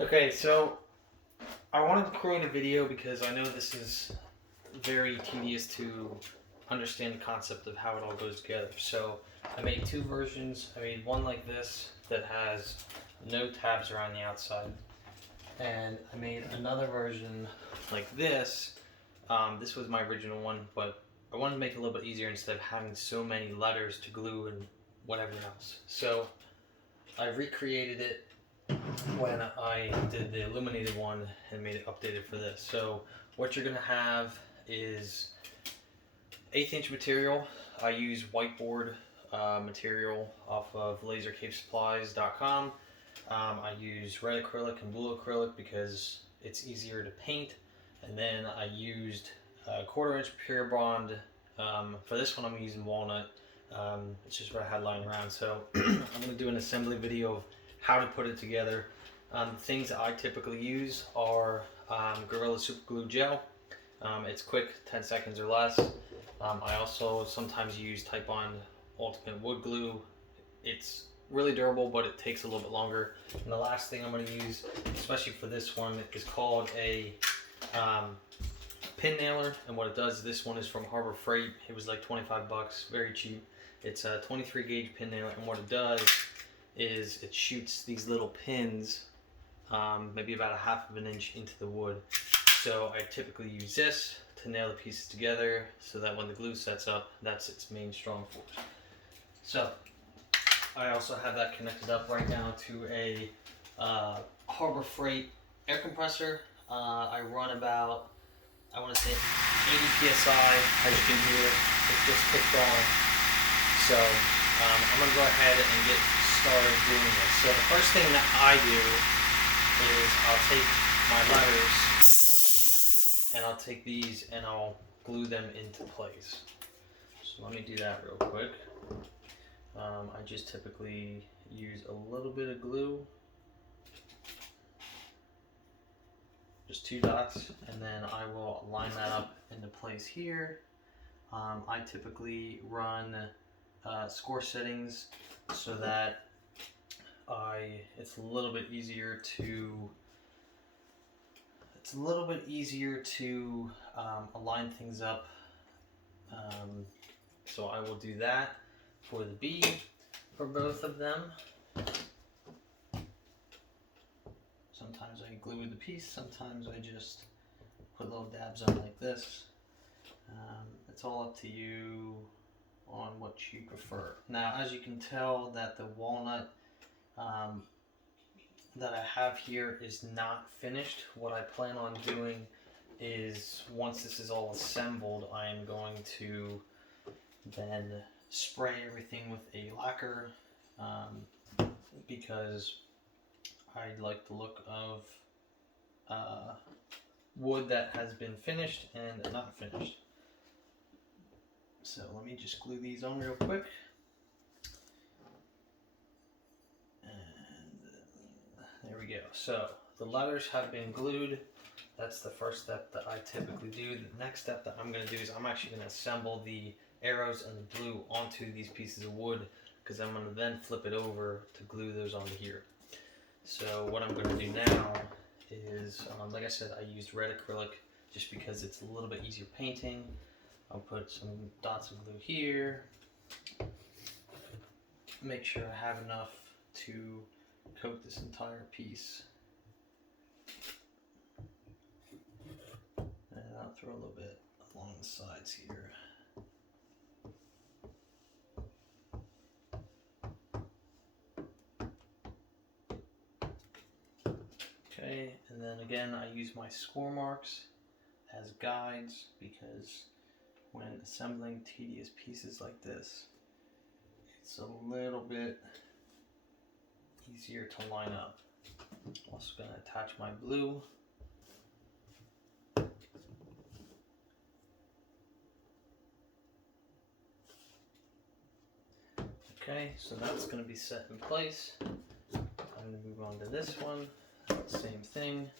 Okay, so I wanted to create a video because I know this is very tedious to understand the concept of how it all goes together. So I made two versions. I made one like this that has no tabs around the outside, and I made another version like this. This was my original one, but I wanted to make it a little bit easier instead of having so many letters to glue and whatever else. So I recreated it when I did the illuminated one and made it updated for this. So what you're gonna have is 1/8 inch material. I use whiteboard material off of lasercapesupplies.com. I use red acrylic and blue acrylic because it's easier to paint. And then I used 1/4 inch Purebond. For this one I'm using Walnut. It's just what I had lying around. So I'm going to do an assembly video of how to put it together. Things that I typically use are Gorilla Super Glue Gel. It's quick, 10 seconds or less. I also sometimes use Titebond Ultimate Wood Glue. It's really durable, but it takes a little bit longer. And the last thing I'm going to use, especially for this one, is called a pin nailer. And what it does, this one is from Harbor Freight. It was like 25 bucks, very cheap. It's a 23 gauge pin nailer, and what it does is it shoots these little pins maybe about 1/2 inch into the wood. So I typically use this to nail the pieces together so that when the glue sets up, that's its main strong force. So I also have that connected up right now to a Harbor Freight air compressor. I run about, I want to say 80 psi. As you can hear, it just kicked on. So I'm going to go ahead and get started doing this. So the first thing that I do is I'll take my letters and I'll take these and I'll glue them into place. So let me do that real quick. I just typically use a little bit of glue, just 2 dots, and then I will line that up into place here. I typically run score settings so that it's a little bit easier to align things up. So I will do that for the B for both of them. Sometimes I glue the piece, sometimes I just put little dabs on like this. It's all up to you on what you prefer. Now, as you can tell, that the walnut that I have here is not finished. What I plan on doing is, once this is all assembled, I am going to then spray everything with a lacquer because I like the look of wood that has been finished and not finished. So let me just glue these on real quick. And there we go. So the letters have been glued. That's the first step that I typically do. The next step that I'm going to do is I'm actually going to assemble the arrows and the blue onto these pieces of wood, because I'm going to then flip it over to glue those onto here. So what I'm going to do now is, like I said, I used red acrylic just because it's a little bit easier painting. I'll put some dots of glue here. Make sure I have enough to coat this entire piece. And I'll throw a little bit along the sides here. Okay, and then again I use my score marks as guides because when assembling tedious pieces like this, it's a little bit easier to line up. I'm also going to attach my blue. Okay, so that's going to be set in place. I'm going to move on to this one. Same thing.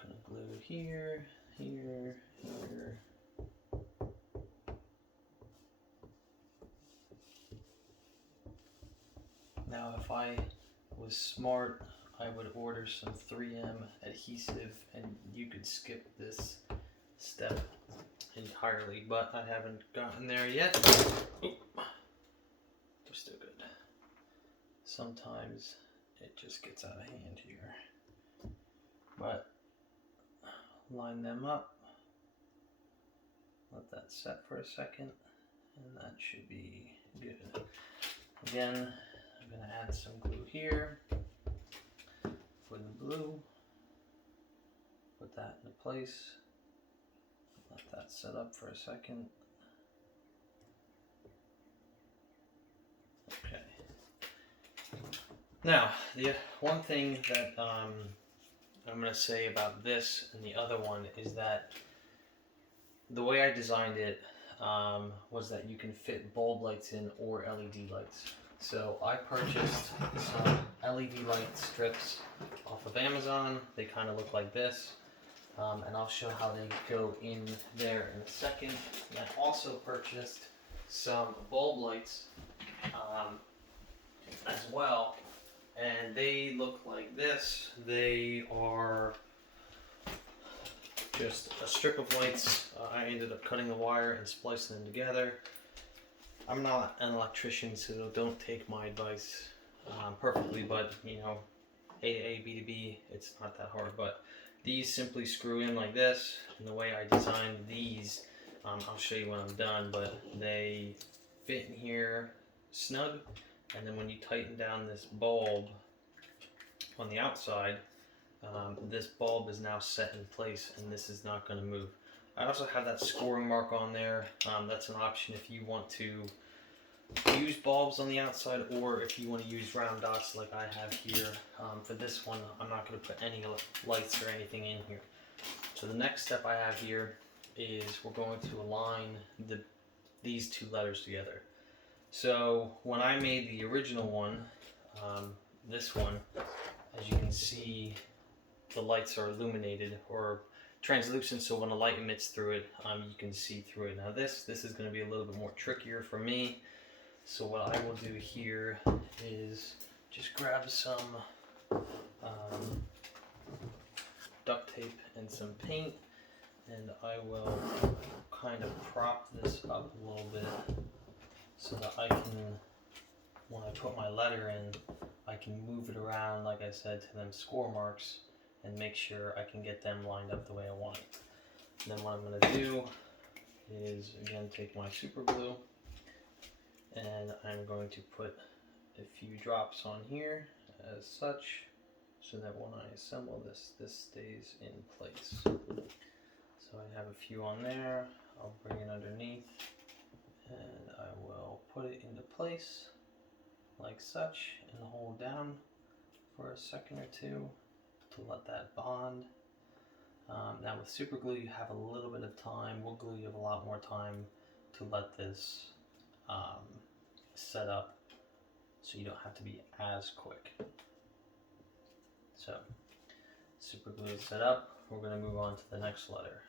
I'm going to glue here, here, here. Now if I was smart, I would order some 3M adhesive, and you could skip this step entirely, but I haven't gotten there yet. Oop. We're still good. Sometimes it just gets out of hand here. But line them up, let that set for a second, and that should be good. Again, I'm going to add some glue here for the blue, put that into place, let that set up for a second. Okay. Now, the one thing that I'm going to say about this and the other one is that the way I designed it was that you can fit bulb lights in or LED lights. So I purchased some LED light strips off of Amazon. They kind of look like this, and I'll show how they go in there in a second. And I also purchased some bulb lights as well, and they look like this. They are just a strip of lights. I ended up cutting the wire and splicing them together. I'm not an electrician, so don't take my advice perfectly, but you know, A to A, B to B, it's not that hard. But these simply screw in like this, and the way I designed these, I'll show you when I'm done, but they fit in here snug, and then when you tighten down this bulb on the outside, this bulb is now set in place, and this is not going to move. I also have that scoring mark on there. That's an option if you want to use bulbs on the outside, or if you want to use round dots like I have here. For this one, I'm not going to put any lights or anything in here. So the next step I have here is we're going to align these two letters together. So when I made the original one, this one, as you can see, the lights are illuminated or translucent, so when a light emits through it, you can see through it. Now this is going to be a little bit more trickier for me, so what I will do here is just grab some duct tape and some paint, and I will kind of prop this up a little bit so that I can, when I put my letter in, I can move it around, like I said, to them score marks, and make sure I can get them lined up the way I want it. And then what I'm going to do is, again, take my super glue, and I'm going to put a few drops on here as such, so that when I assemble this, this stays in place. So I have a few on there. I'll bring it underneath, and I will put it into place like such, and hold down for a second or two to let that bond. Now with super glue, you have a little bit of time. Wood glue, you have a lot more time to let this set up, so you don't have to be as quick. So super glue is set up. We're going to move on to the next letter.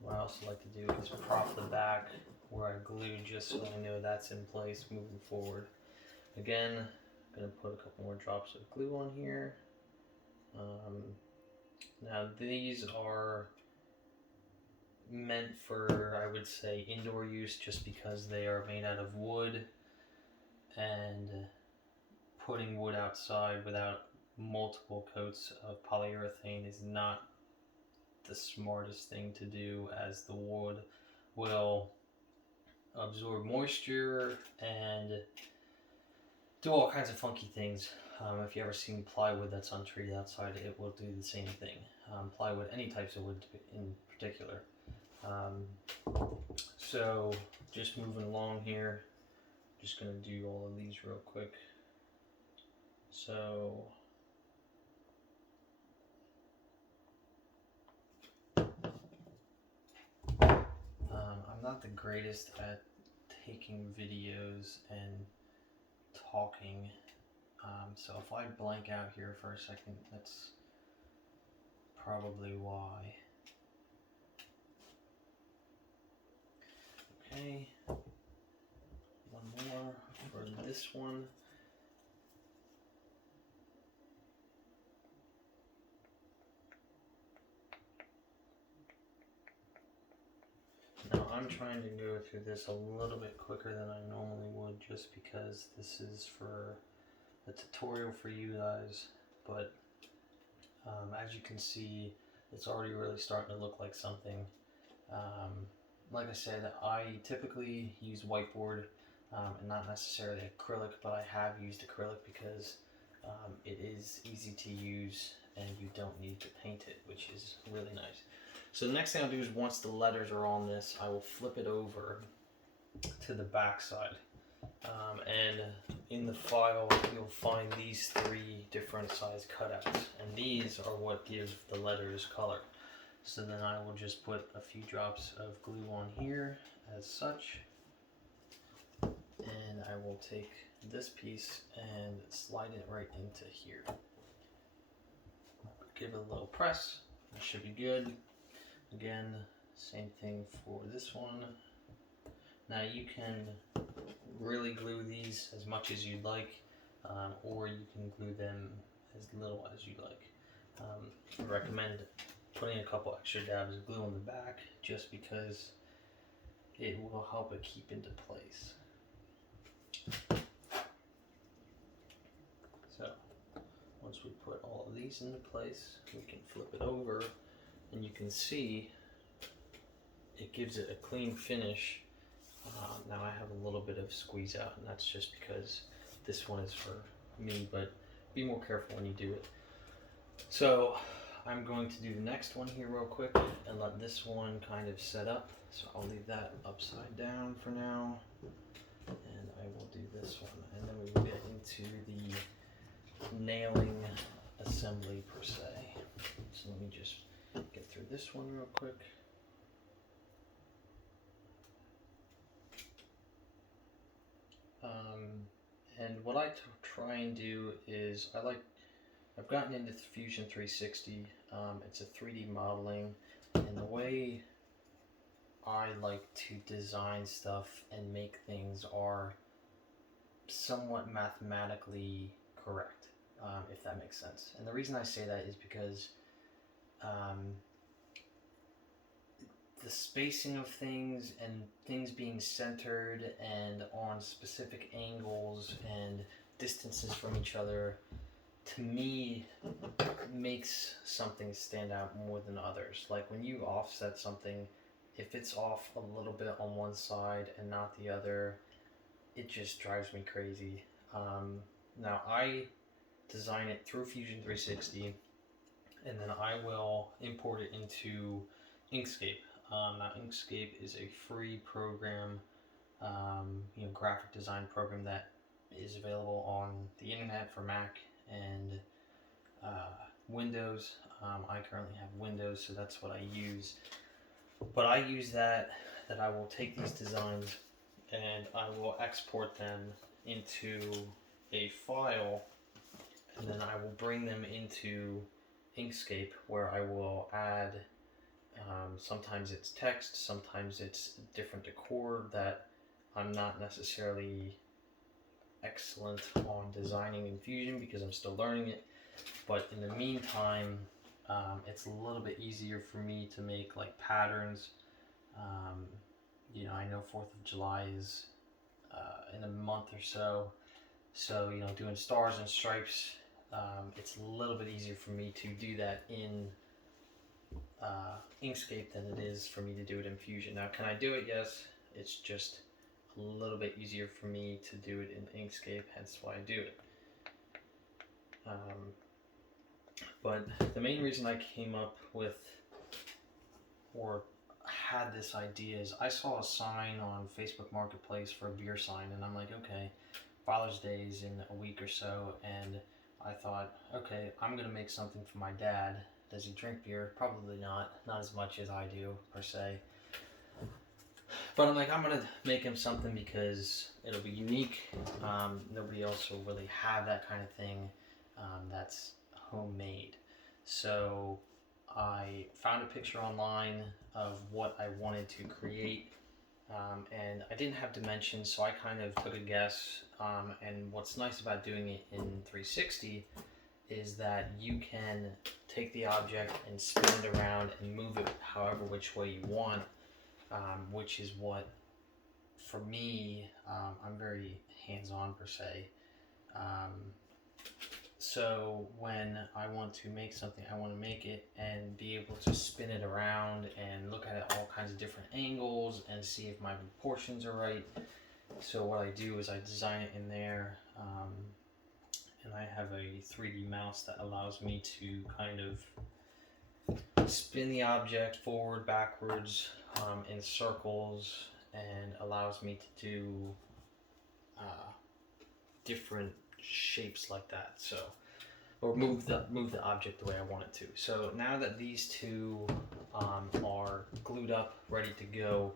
What I also like to do is prop the back where I glued, just so I know that's in place moving forward. Again, I'm going to put a couple more drops of glue on here. Now these are meant for, I would say, indoor use, just because they are made out of wood, and putting wood outside without multiple coats of polyurethane is not the smartest thing to do, as the wood will absorb moisture and do all kinds of funky things. If you ever seen plywood that's untreated outside, it will do the same thing. Plywood, any types of wood in particular. So just moving along here, just going to do all of these real quick. So I'm not the greatest at taking videos and talking, so if I blank out here for a second, that's probably why. Okay, one more for this one. I'm trying to go through this a little bit quicker than I normally would, just because this is for a tutorial for you guys. But as you can see, it's already really starting to look like something. Like I said, I typically use whiteboard and not necessarily acrylic, but I have used acrylic because it is easy to use and you don't need to paint it, which is really nice. So the next thing I'll do is, once the letters are on this, I will flip it over to the back side. And in the file, you'll find these 3 different size cutouts, and these are what give the letters color. So then I will just put a few drops of glue on here as such, and I will take this piece and slide it right into here. Give it a little press, it should be good. Again, same thing for this one. Now you can really glue these as much as you'd like, or you can glue them as little as you like. I recommend putting a couple extra dabs of glue on the back, just because it will help it keep into place. So once we put all of these into place, we can flip it over, and you can see it gives it a clean finish. Now I have a little bit of squeeze out, and that's just because this one is for me, but be more careful when you do it. So I'm going to do the next one here real quick and let this one kind of set up. So I'll leave that upside down for now, and I will do this one, and then we will get into the nailing assembly per se. So let me just get through this one real quick. And what I try and do is, I've gotten into Fusion 360. It's a 3D modeling, and the way I like to design stuff and make things are somewhat mathematically correct, if that makes sense. And the reason I say that is because the spacing of things and things being centered and on specific angles and distances from each other, to me, makes something stand out more than others. Like when you offset something, if it's off a little bit on one side and not the other, it just drives me crazy. Now I design it through Fusion 360, and then I will import it into Inkscape. Now Inkscape is a free program, graphic design program that is available on the internet for Mac and Windows. I currently have Windows, so that's what I use. But I use that I will take these designs and I will export them into a file, and then I will bring them into Inkscape, where I will add, sometimes it's text, sometimes it's different decor that I'm not necessarily excellent on designing in Fusion because I'm still learning it. But in the meantime, it's a little bit easier for me to make like patterns. I know 4th of July is in a month or so, so doing stars and stripes, it's a little bit easier for me to do that in Inkscape than it is for me to do it in Fusion. Now, can I do it? Yes. It's just a little bit easier for me to do it in Inkscape, hence why I do it. But the main reason I came up with, or had this idea, is I saw a sign on Facebook Marketplace for a beer sign, and I'm like, okay, Father's Day is in a week or so, and I thought, okay, I'm gonna make something for my dad. Does he drink beer? Probably not as much as I do, per se. But I'm like, I'm gonna make him something because it'll be unique. Nobody else will really have that kind of thing that's homemade. So I found a picture online of what I wanted to create, and I didn't have dimensions, so I kind of took a guess. And what's nice about doing it in 360 is that you can take the object and spin it around and move it however which way you want. which is what, for me, I'm very hands-on per se. So when I want to make something, I want to make it and be able to spin it around and look at it all kinds of different angles and see if my proportions are right. So what I do is I design it in there, and I have a 3D mouse that allows me to kind of spin the object forward, backwards, in circles, and allows me to do different shapes like that. So, or move the object the way I want it to. So now that these two are glued up, ready to go,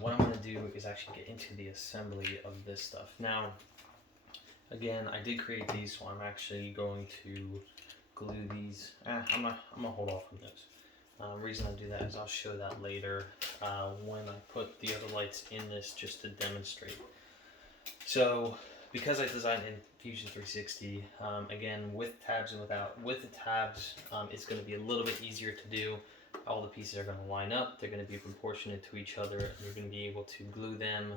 what I'm going to do is actually get into the assembly of this stuff. Now, again, I did create these, so I'm actually going to glue these. I'm gonna hold off on those. The reason I do that is I'll show that later when I put the other lights in this, just to demonstrate. So, because I designed in Fusion 360, again, with tabs and without, with the tabs, it's going to be a little bit easier to do. All the pieces are going to line up, they're going to be proportionate to each other, and you're going to be able to glue them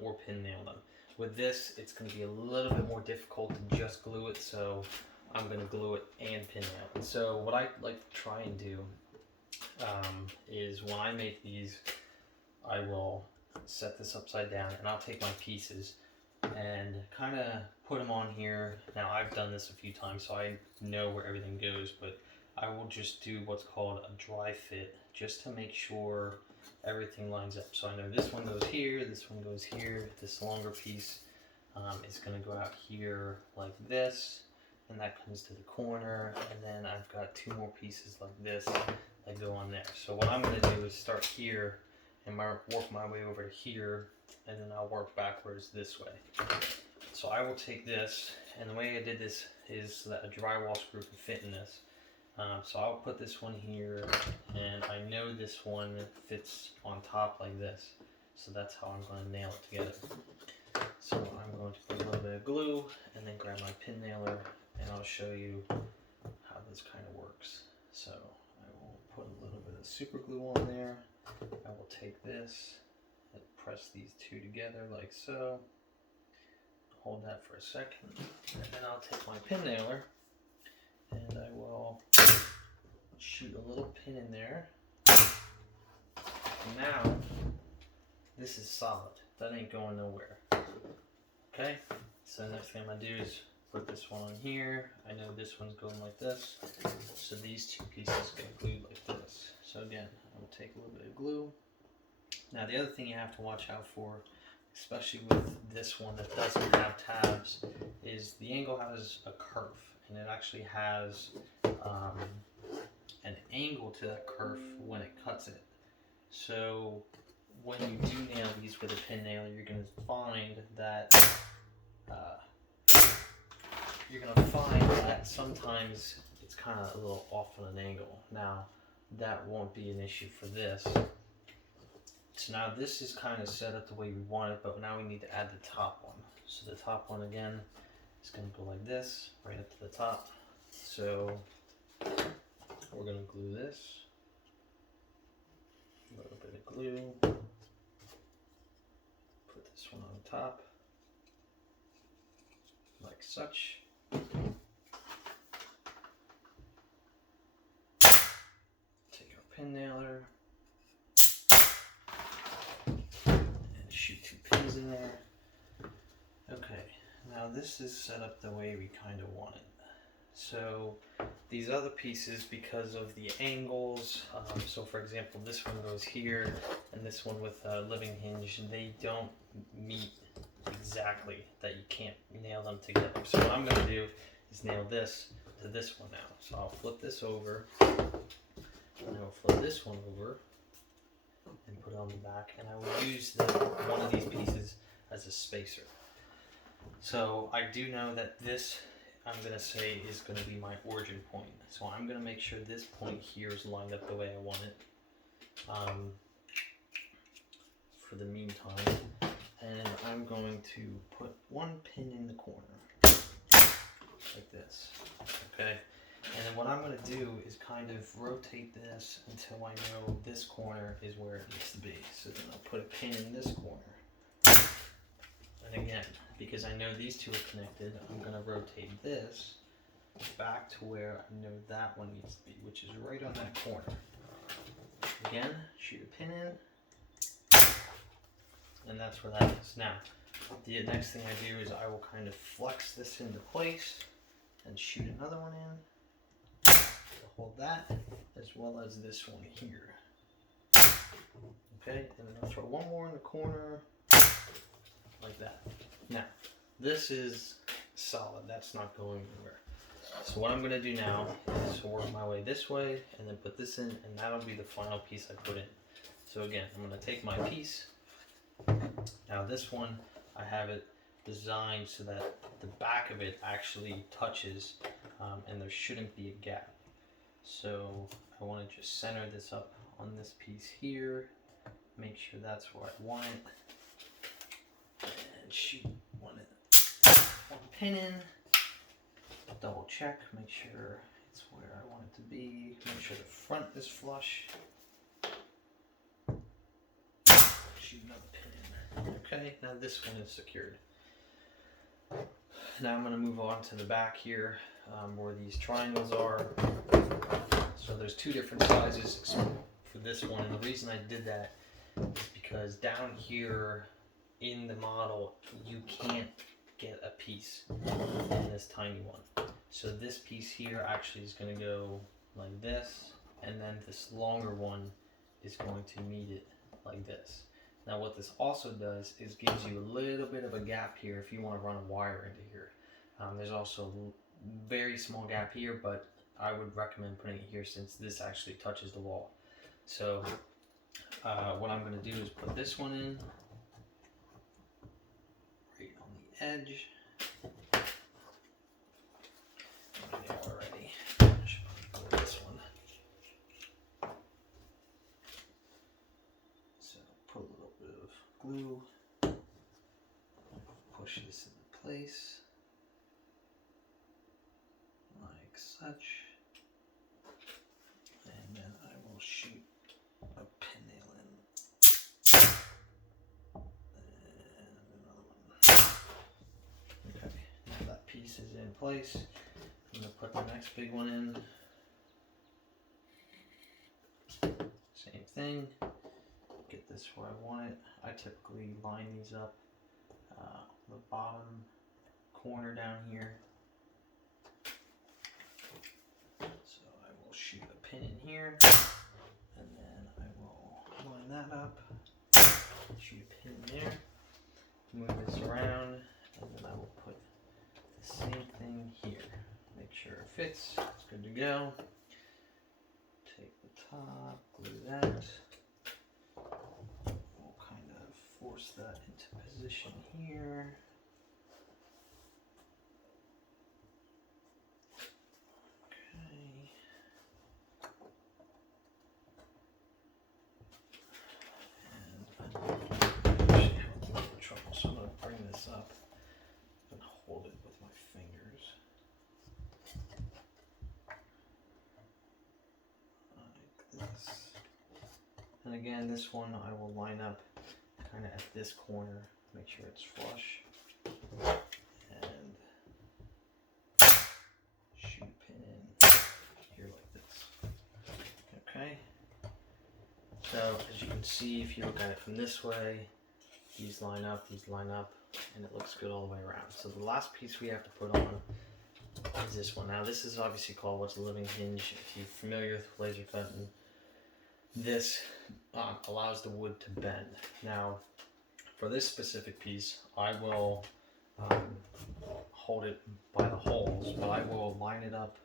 or pin nail them. With this, it's going to be a little bit more difficult to just glue it, so I'm going to glue it and pin nail it. So what I like to try and do is when I make these, I will set this upside down and I'll take my pieces and kind of put them on here. Now, I've done this a few times, so I know where everything goes, but I will just do what's called a dry fit, just to make sure everything lines up. So I know this one goes here, this one goes here, this longer piece is going to go out here like this, and that comes to the corner, and then I've got two more pieces like this that go on there. So what I'm going to do is start here and work my way over to here, and then I'll work backwards this way. So I will take this, and the way I did this is so that a drywall screw can fit in this. So I'll put this one here, and I know this one fits on top like this. So that's how I'm going to nail it together. So I'm going to put a little bit of glue, and then grab my pin nailer, and I'll show you how this kind of works. So I will put a little bit of super glue on there. I will take this and press these two together like so. Hold that for a second, and then I'll take my pin nailer and I will shoot a little pin in there. And now this is solid. That ain't going nowhere. Okay, so the next thing I'm gonna do is put this one on here. I know this one's going like this, so these two pieces get glued like this. So again, I will take a little bit of glue. Now the other thing you have to watch out for, especially with this one that doesn't have tabs, is the angle has a curve, and it actually has an angle to that curve when it cuts it. So when you do nail these with a pin nailer, you're going to find that sometimes it's kind of a little off on an angle. Now that won't be an issue for this. So now this is kind of set up the way we want it, but now we need to add the top one. So the top one again is going to go like this, right up to the top. So we're going to glue this. A little bit of glue. Put this one on top, like such. Take our pin nailer. Shoot two pins in there. Okay, now this is set up the way we kind of want it. So these other pieces, because of the angles, so for example, this one goes here, and this one with Living Hinge, they don't meet exactly, that you can't nail them together. So what I'm going to do is nail this to this one now. So I'll flip this over, and I'll flip this one over, and put it on the back, and I will use one of these pieces as a spacer. So I do know that this, I'm going to say, is going to be my origin point. So I'm going to make sure this point here is lined up the way I want it for the meantime. And I'm going to put one pin in the corner, like this. Okay. And then what I'm going to do is kind of rotate this until I know this corner is where it needs to be. So then I'll put a pin in this corner. And again, because I know these two are connected, I'm going to rotate this back to where I know that one needs to be, which is right on that corner. Again, shoot a pin in, and that's where that is. Now, the next thing I do is I will kind of flex this into place and shoot another one in to hold that, as well as this one here. Okay, and then I'll throw one more in the corner, like that. Now, this is solid, that's not going anywhere. So what I'm going to do now is work my way this way and then put this in, and that'll be the final piece I put in. So again, I'm going to take my piece. Now this one, I have it designed so that the back of it actually touches and there shouldn't be a gap. So I want to just center this up on this piece here, make sure that's where I want it, and shoot one pin in. Double check, make sure it's where I want it to be, make sure the front is flush. Shoot another pin in. Okay, now this one is secured. Now I'm going to move on to the back here where these triangles are. So there's two different sizes for this one, and the reason I did that is because down here in the model you can't get a piece in this tiny one. So this piece here actually is going to go like this, and then this longer one is going to meet it like this. Now what this also does is gives you a little bit of a gap here if you want to run a wire into here. There's also a very small gap here, but I would recommend putting it here since this actually touches the wall. So what I'm going to do is put this one in right on the edge. Already, I should probably glue this one. So put a little bit of glue, push this into place like such, and then I will shoot a pin nail in, and another one. Okay, now that piece is in place. I'm going to put the next big one in. Same thing. Get this where I want it. I typically line these up the bottom corner down here. So I will shoot a pin in here, and then I will line that up, shoot a pin in there, move this around, and then I will put the same thing here. Make sure it fits, it's good to go. Take the top, glue that. We'll kind of force that into position here. Okay. And I'm actually having a little trouble, so I'm going to bring this up and hold it with my fingers. And again, this one I will line up kind of at this corner, make sure it's flush, and shoot a pin in here like this. Okay, so as you can see, if you look at it from this way, these line up, and it looks good all the way around. So the last piece we have to put on is this one. Now this is obviously called what's a Living Hinge. If you're familiar with laser cutting, this allows the wood to bend. Now, for this specific piece, I will hold it by the holes, but I will line it up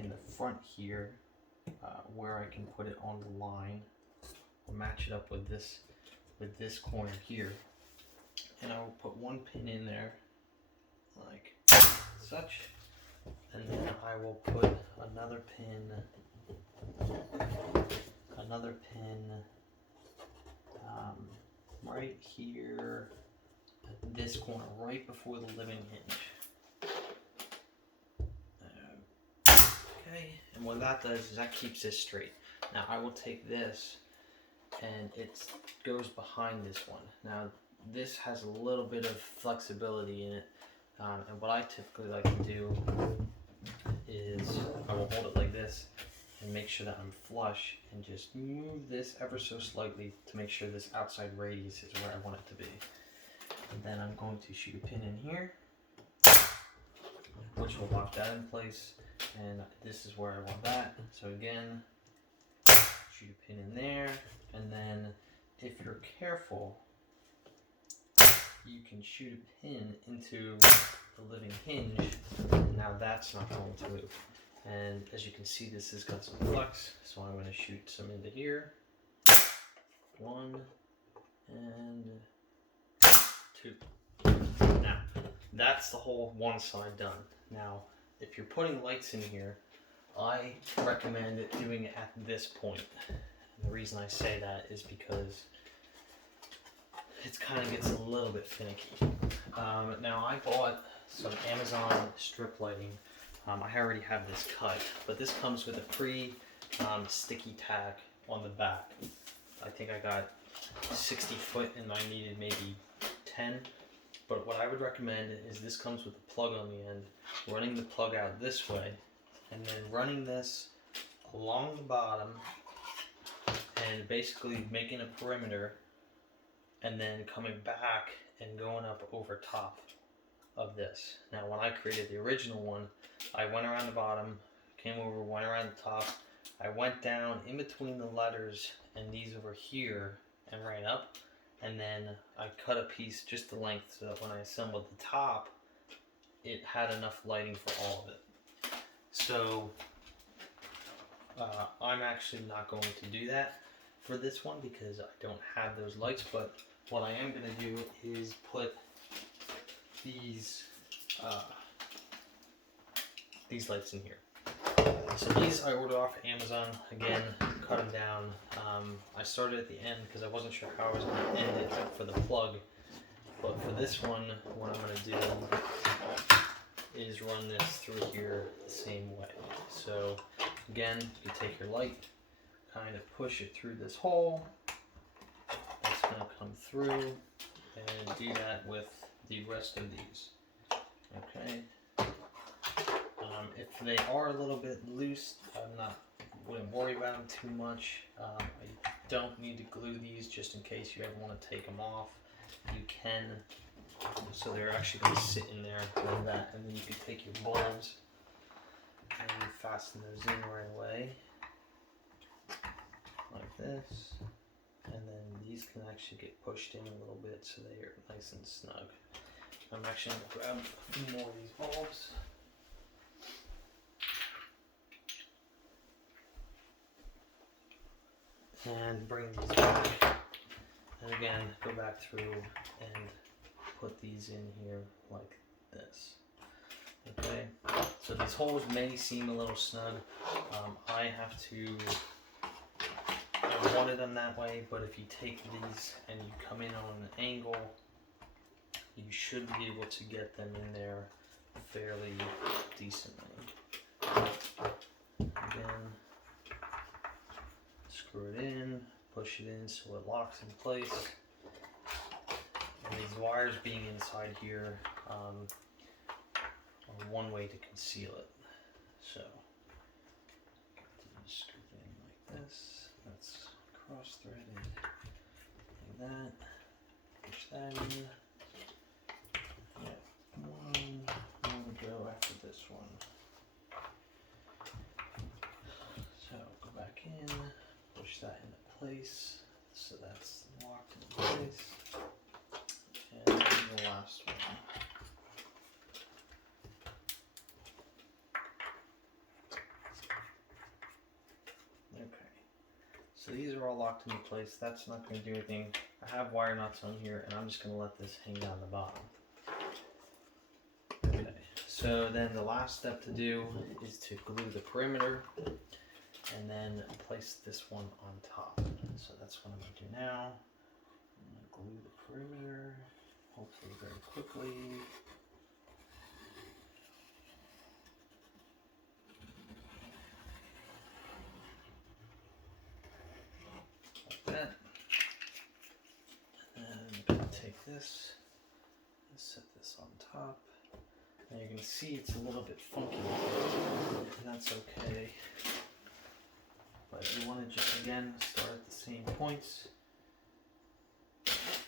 in the front here where I can put it on the line, match it up with this corner here, and I will put one pin in there like such, and then I will put another pin right here at this corner, right before the Living Hinge. Okay, and what that does is that keeps this straight. Now I will take this and it goes behind this one. Now this has a little bit of flexibility in it, and what I typically like to do is I will hold it like this and make sure that I'm flush and just move this ever so slightly to make sure this outside radius is where I want it to be. And then I'm going to shoot a pin in here, which will lock that in place, and this is where I want that. So again, shoot a pin in there, and then if you're careful, you can shoot a pin into the Living Hinge, and now that's not going to move. And as you can see, this has got some flex, so I'm going to shoot some into here. 1 and 2. Now, that's the whole one side done. Now, if you're putting lights in here, I recommend doing it at this point. And the reason I say that is because it kind of gets a little bit finicky. Now, I bought some Amazon strip lighting. I already have this cut, but this comes with a pre-sticky tack on the back. I think I got 60 foot and I needed maybe 10. But what I would recommend is this comes with a plug on the end, running the plug out this way, and then running this along the bottom and basically making a perimeter, and then coming back and going up over top of this. Now when I created the original one, I went around the bottom, came over, went around the top, I went down in between the letters and these over here and ran up, and then I cut a piece just the length so that when I assembled the top, it had enough lighting for all of it. So I'm actually not going to do that for this one because I don't have those lights, but what I am going to do is put these lights in here. So these I ordered off Amazon. Again, cut them down. I started at the end because I wasn't sure how I was going to end it for the plug. But for this one, what I'm going to do is run this through here the same way. So again, you take your light, kind of push it through this hole. That's going to come through, and do that with the rest of these. Okay. If they are a little bit loose, wouldn't worry about them too much. I don't need to glue these just in case you ever want to take them off. You can. So they're actually going to sit in there like that, and then you can take your bulbs and fasten those in right away, like this. And then these can actually get pushed in a little bit so they are nice and snug. I'm actually going to grab a few more of these bulbs. And bring these back, and again go back through and put these in here like this. Okay, so these holes may seem a little snug. I wanted them that way, but if you take these and you come in on an angle, you should be able to get them in there fairly decently. Again, screw it in, push it in so it locks in place. And these wires being inside here are one way to conceal it. So, just screw it in like this. That's cross threaded like that. Push that in. Yeah, one will go after this one. So go back in. Push that into place, so that's locked in place. And the last one. Okay, so these are all locked into place. That's not going to do anything. I have wire nuts on here, and I'm just going to let this hang down the bottom. Okay, so then the last step to do is to glue the perimeter, and then place this one on top. So that's what I'm going to do now. I'm going to glue the perimeter, hopefully very quickly. this. Let's set this on top. And you're going to see it's a little bit funky, and that's okay. But you want to just, again, start at the same points.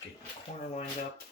Get your corner lined up.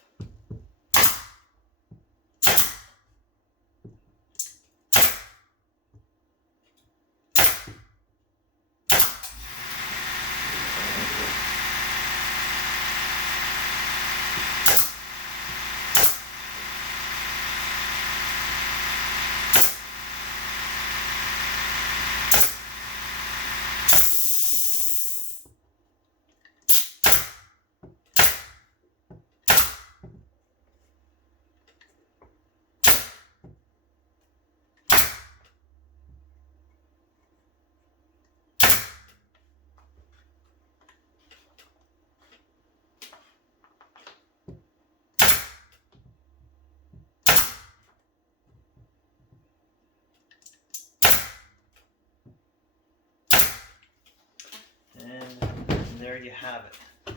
And there you have it.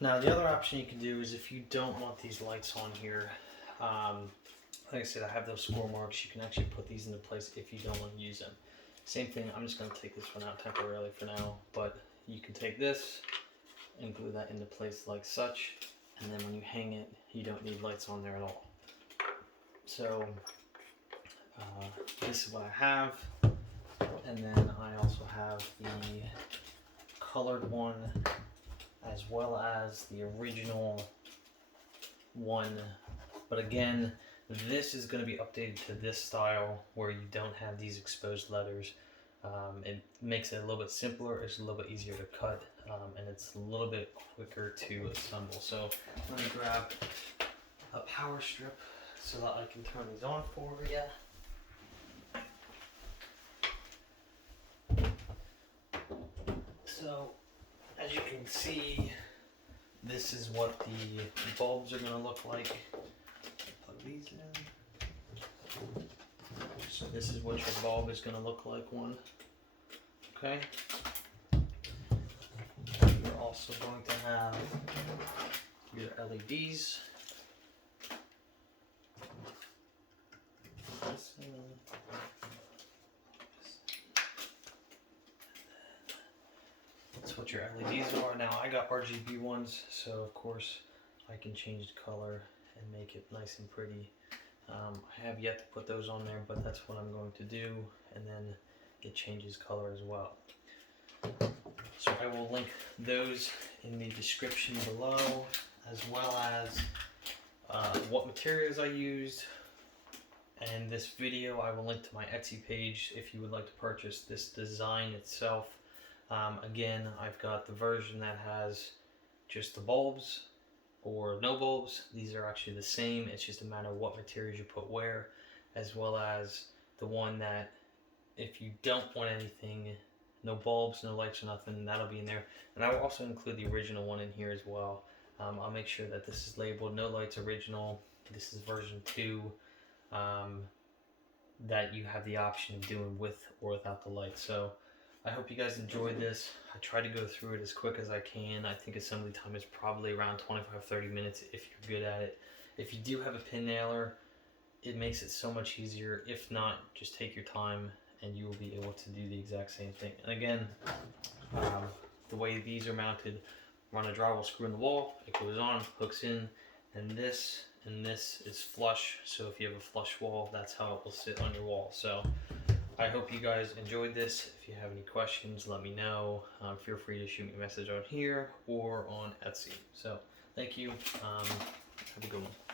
Now the other option you can do is if you don't want these lights on here, like I said, I have those score marks. You can actually put these into place if you don't want to use them. Same thing, I'm just going to take this one out temporarily for now, but you can take this and glue that into place like such, and then when you hang it, you don't need lights on there at all. So this is what I have, and then I also have the colored one as well as the original one, but again, this is going to be updated to this style where you don't have these exposed leathers. It makes it a little bit simpler, it's a little bit easier to cut, and it's a little bit quicker to assemble. So let me grab a power strip so that I can turn these on for you. So as you can see, this is what the bulbs are going to look like. Plug these in. So this is what your bulb is going to look like, one. Okay. You're also going to have your LEDs. That's what your LEDs are. Now I got RGB ones, so of course I can change the color and make it nice and pretty. I have yet to put those on there, but that's what I'm going to do, and then it changes color as well. So I will link those in the description below, as well as what materials I used. And this video I will link to my Etsy page if you would like to purchase this design itself. Again, I've got the version that has just the bulbs or no bulbs. These are actually the same, it's just a matter of what materials you put where, as well as the one that if you don't want anything, no bulbs, no lights or nothing, that'll be in there. And I will also include the original one in here as well. I'll make sure that this is labeled no lights original, this is version 2, that you have the option of doing with or without the lights. So I hope you guys enjoyed this. I try to go through it as quick as I can. I think assembly time is probably around 25-30 minutes if you're good at it. If you do have a pin nailer, it makes it so much easier. If not, just take your time and you will be able to do the exact same thing. And again, the way these are mounted, run a drywall screw in the wall, it goes on, hooks in, and this is flush. So if you have a flush wall, that's how it will sit on your wall. So I hope you guys enjoyed this. If you have any questions, let me know. Feel free to shoot me a message on here or on Etsy. So thank you. Have a good one.